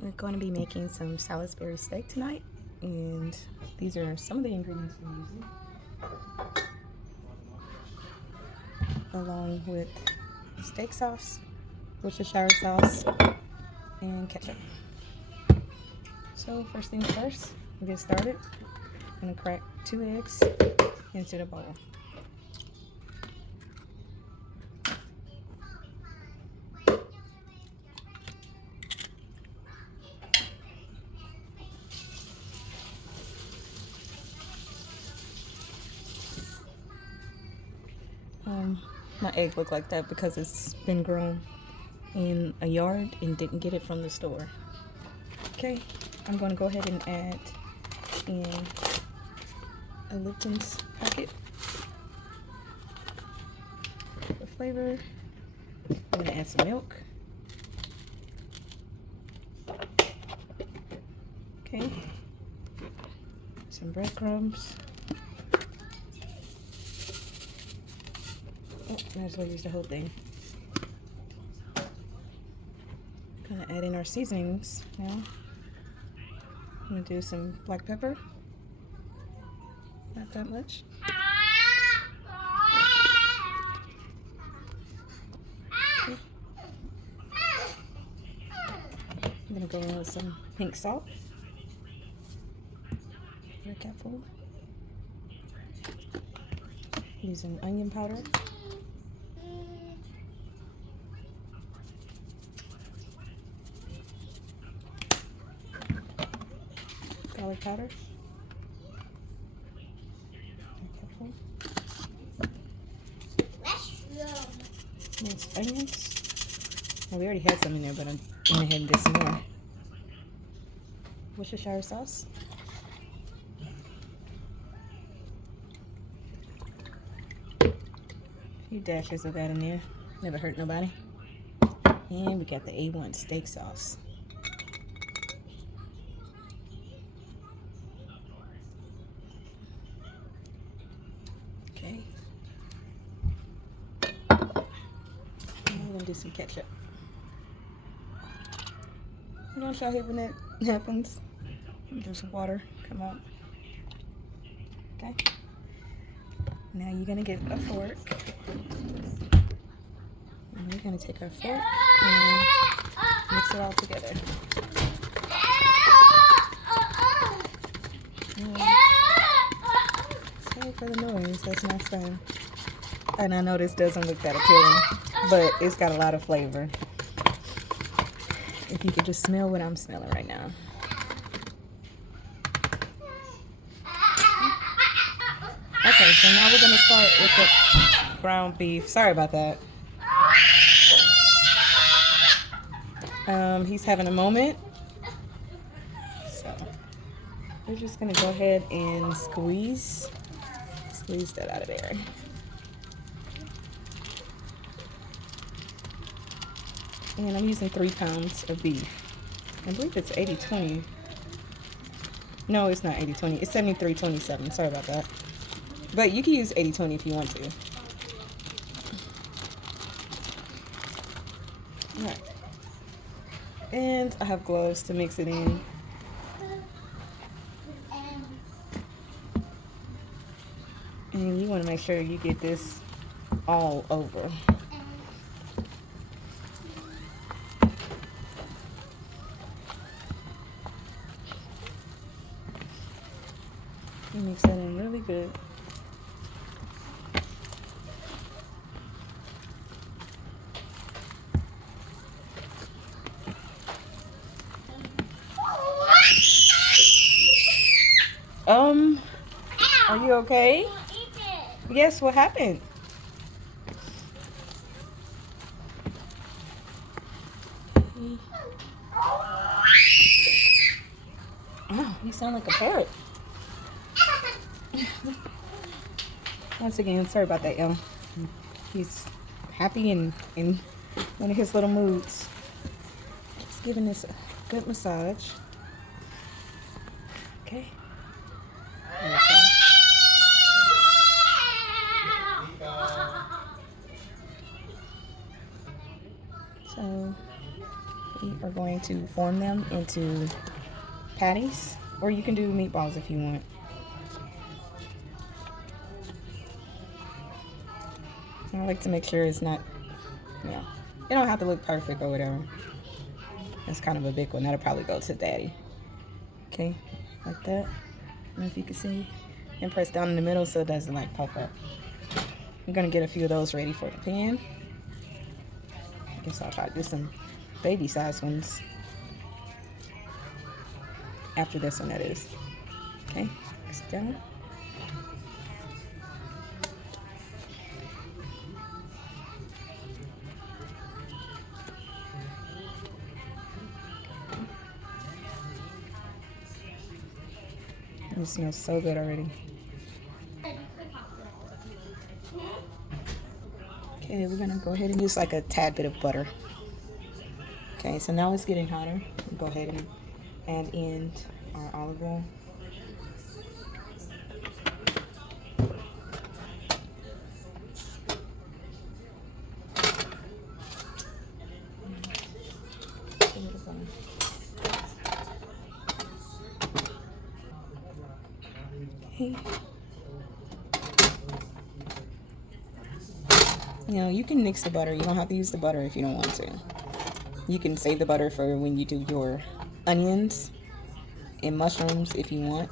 We're going to be making some Salisbury steak tonight, and these are some of the ingredients we're using, along with steak sauce, Worcestershire sauce, and ketchup. So first things first, we'll get started. I'm going to crack 2 eggs into the bowl. My egg looked like that because it's been grown in a yard and didn't get it from the store. Okay, I'm going to go ahead and add in a Lipton's packet for flavor. I'm going to add some milk. Okay, some breadcrumbs. Oh, might as well use the whole thing. Gonna add in our seasonings now. I'm gonna do some black pepper. Not that much. Okay. I'm gonna go in with some pink salt. A cupful. Using onion powder. Garlic powder. Minced onions. Well, we already had some in there, but I went ahead and did some more. Worcestershire sauce. A few dashes of that in there. Never hurt nobody. And we got the A1 steak sauce. Okay. And we're gonna do some ketchup. I'm gonna show you when that happens. There's water come out. Okay. Now you're gonna get a fork. And we're gonna take our fork and mix it all together. Sorry for the noise, that's my son. And I know this doesn't look that appealing, but it's got a lot of flavor. If you could just smell what I'm smelling right now. Okay, so now we're gonna start with the ground beef. Sorry about that. He's having a moment. So we're just gonna go ahead and squeeze that out of there. And I'm using 3 pounds of beef. I believe it's 80-20. No, it's not 80-20. It's 73-27. Sorry about that. But you can use 80-20 if you want to. Alright. And I have gloves to mix it in. And you want to make sure you get this all over. Mix that in really good. Are you okay? Yes, what happened? Oh, you sound like a parrot. Once again, sorry about that, y'all. He's happy and in one of his little moods. Just giving this a good massage. Okay. So We are going to form them into patties, or you can do meatballs if you want. I like to make sure it's not, it don't have to look perfect or whatever. That's kind of a big one. That'll probably go to Daddy. Okay, like that. I don't know if you can see. And press down in the middle so it doesn't like pop up. I'm gonna get a few of those ready for the pan. I guess I'll try to do some baby size ones after this one, that is. Okay, press down. It smells so good already. Okay, we're gonna go ahead and use like a tad bit of butter. Okay, so now it's getting hotter. We'll go ahead and add in our olive oil. Okay. You can mix the butter. You don't have to use the butter if you don't want to. You can save the butter for when you do your onions and mushrooms if you want.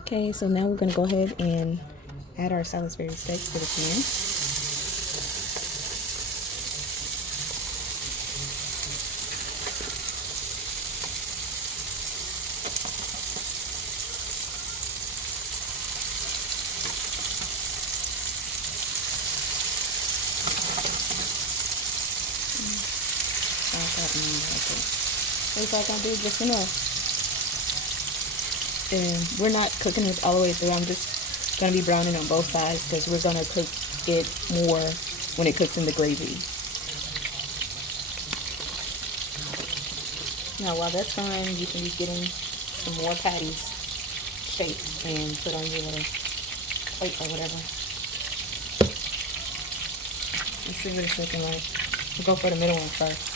Okay, so now we're going to go ahead and add our Salisbury steak to the pan. It's all gonna be just enough. And we're not cooking this all the way through. I'm just gonna be browning on both sides because we're gonna cook it more when it cooks in the gravy. Now while that's going, you can be getting some more patties shaped and put on your little plate or whatever. Let's see what it's looking like. We'll go for the middle one first.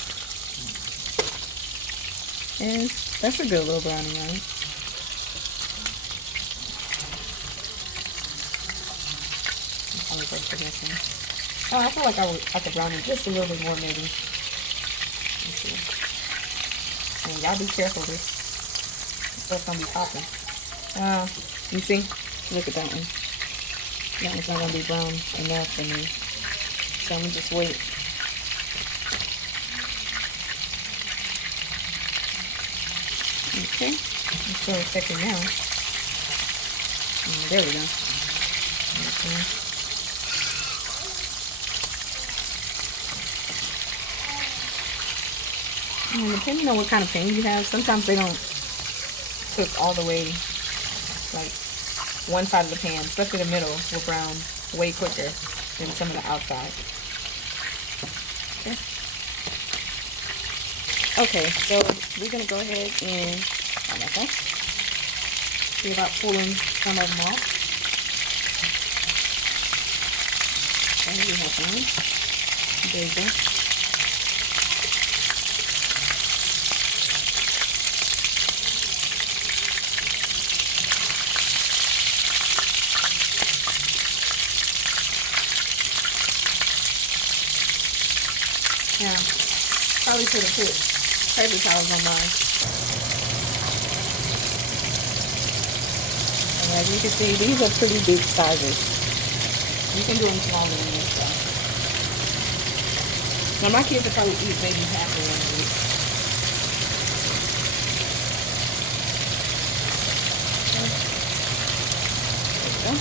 And that's a good little brownie, right? I'll go for this one. Oh, I feel like I could brown it just a little bit more, maybe. Let's see. And y'all be careful, this stuff's gonna be popping. You see? Look at that one. That one's not gonna be brown enough for me. So I'm gonna just wait. Okay, it's still a second now. There we go. Okay. And depending on what kind of pan you have, sometimes they don't cook all the way, like one side of the pan, especially the middle, will brown way quicker than some of the outside. Okay. Okay, so we're going to go ahead and, see about pulling some of them off. Okay, we have one. There you go. Yeah, probably should have put paper towels on mine. And as you can see, these are pretty big sizes. You can do them smaller than this stuff. Now my kids will probably eat maybe half of one of these. There we go.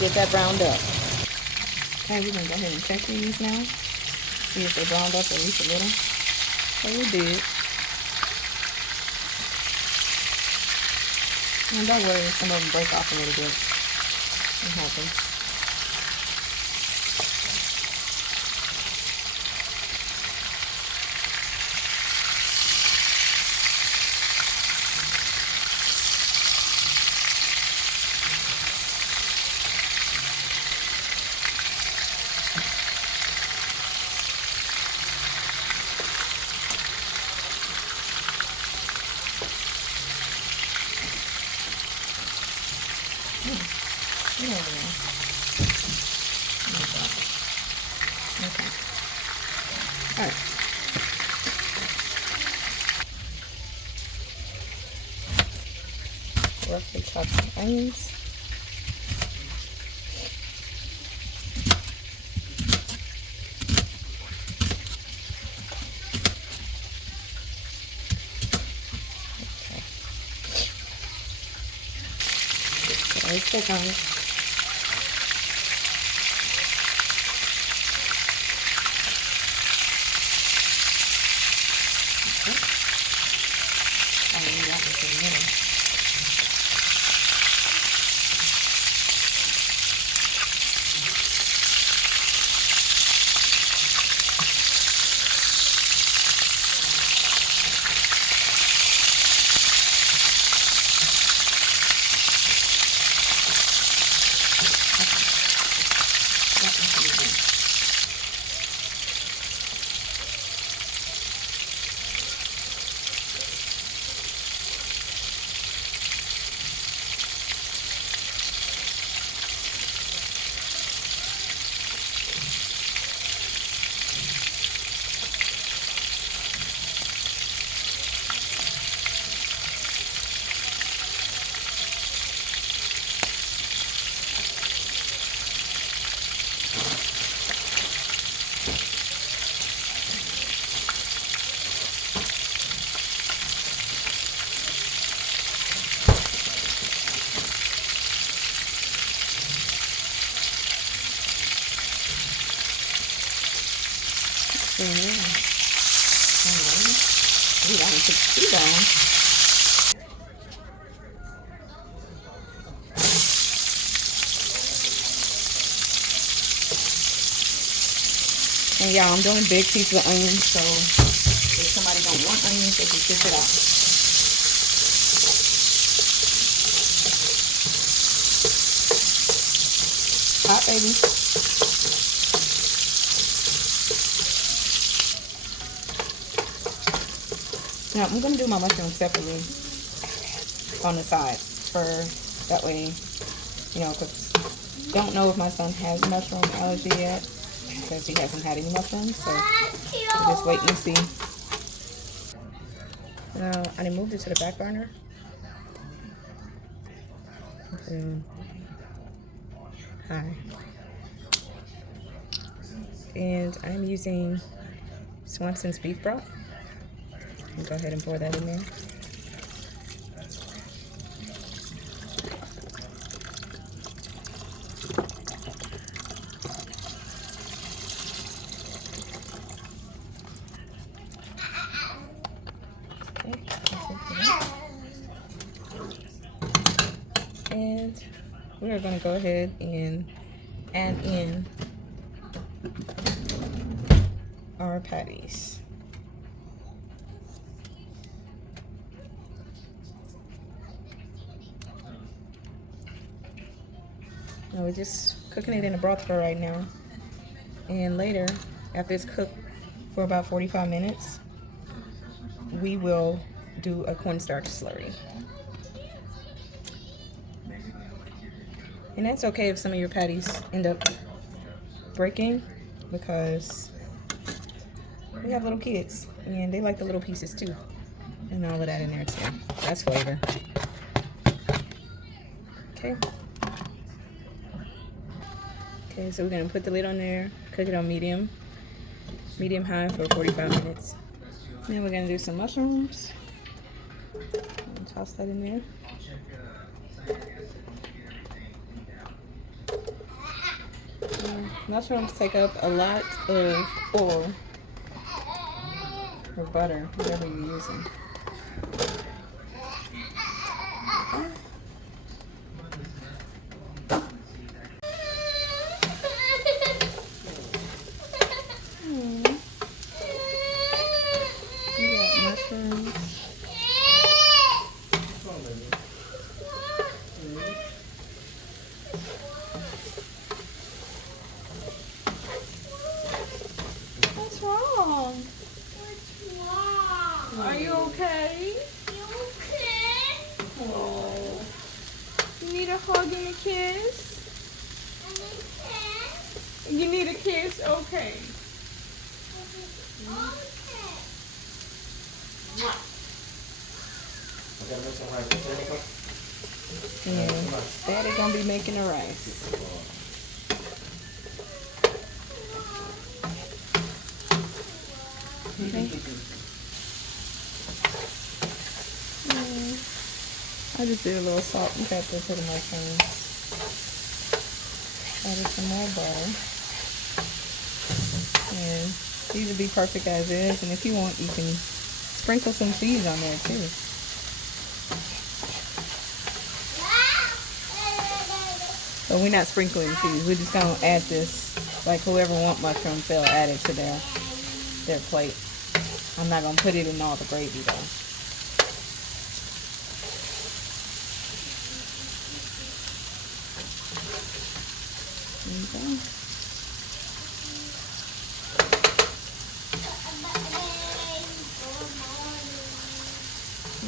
Get that browned up. Okay, we're going to go ahead and check these now. See if they browned up at least a little. So we did. And don't worry if some of them break off a little bit. It happens. All right. Roughly chop some onions. Okay. So thickens. And y'all, I'm doing big pieces of onions, so if somebody don't want onions, they can switch it out. Hot, baby. Now, I'm going to do my mushrooms separately on the side for that way, you know, because don't know if my son has mushroom allergy yet because he hasn't had any mushrooms, so we're just waiting to see. Now, I moved it to the back burner. Hi. And I'm using Swanson's beef broth. I'll go ahead and pour that in there. And we are going to go ahead and add in our patties. Now we're just cooking it in the broth for right now. And later, after it's cooked for about 45 minutes, we will do a cornstarch slurry. And that's okay if some of your patties end up breaking, because we have little kids and they like the little pieces too. And all of that in there too. That's flavor. Okay. Okay, so we're gonna put the lid on there, cook it on medium high for 45 minutes. Then we're gonna do some mushrooms. And toss that in there. Mushrooms take up a lot of oil or butter, whatever you're using. You got mushrooms. What's wrong? Are you okay? You okay? Oh. You need a hug and a kiss? You need a kiss? Okay. Yeah, Daddy gonna be making the rice. Okay. I just did a little salt and pepper to the mushrooms. Added some more butter. And these will be perfect as is. And if you want, you can sprinkle some cheese on there too. But we're not sprinkling cheese. We're just gonna add this. Like whoever wants mushrooms, they'll add it to their plate. I'm not gonna put it in all the gravy though. Okay.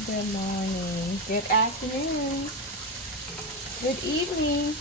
Good morning. Good afternoon. Good evening.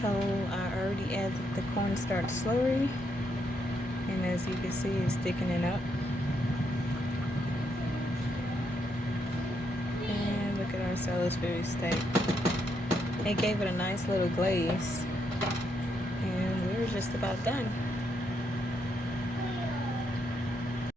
So I already added the cornstarch slurry, and as you can see, it's thickening up. And look at our Salisbury steak. It gave it a nice little glaze, and we're just about done.